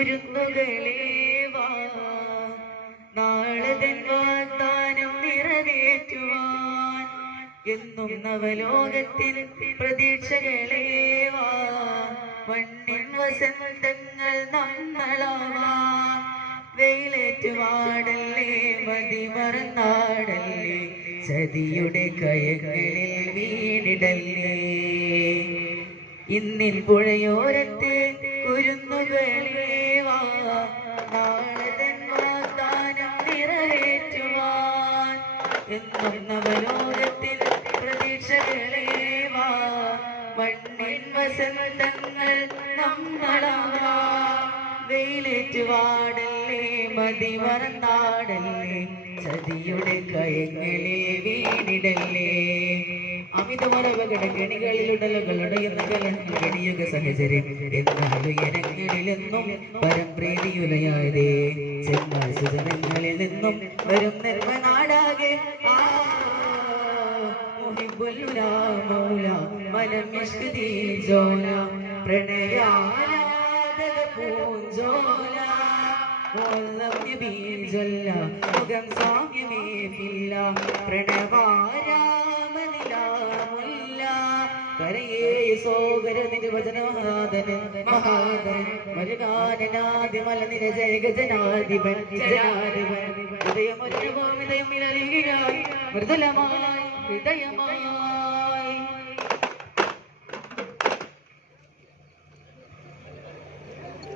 കുരുന്നുകളേവാ നാളെ വാഗ്ദാനം നിറവേറ്റുവാൻ എന്നും നവലോകത്തിൽ പ്രതീക്ഷകളേവാ മണ്ണിൻ വസന്തങ്ങൾ നമ്മളാവാം വെയിലേറ്റുവാടല്ലേ മതിമറന്നാടല്ലേ ചതിയുടെ കയങ്ങളിൽ വീണിടല്ലേ ഇന്നിൻ പുഴയോരത്ത് കുരുന്നുകളേവാ നാളെ വാഗ്ദാനം നിറവേറ്റുവാൻ എന്നും നവലോകത്തിൽ പ്രതീക്ഷകളേവാ മണ്ണിൻ വസന്തങ്ങൾ നമ്മളാവാം വെയിലേറ്റുവാടല്ലേ മതിമറന്നാടല്ലേ ചതിയുടെ കയങ്ങളിൽ വീണിടല്ലേ അമിതമറവകടകണികളിലുടലുകളുടെയുന്ന കലയുക സഹചര്യം എന്നാൽ ഉയരങ്ങളിലെന്നും പരംപ്രീതിയുലയായതേ ചെന്നാൽ സുജനങ്ങളിൽ നിന്നും വരും നിർമ്മനാടാകെ പ്രണയാരാധക പൂഞ്ചോല മുഖം സാമ്യമേവില്ല പ്രണവാരാമനിലാമുല്ല കരയേ സോകര നിർവചന മഹാദൻ മരുകാനാദിമല നിരജയഗജനാധിപൻ ജനാധിപൻ ഹൃദയമൊരുതയം മൃദുലമായി ഹൃദയമായി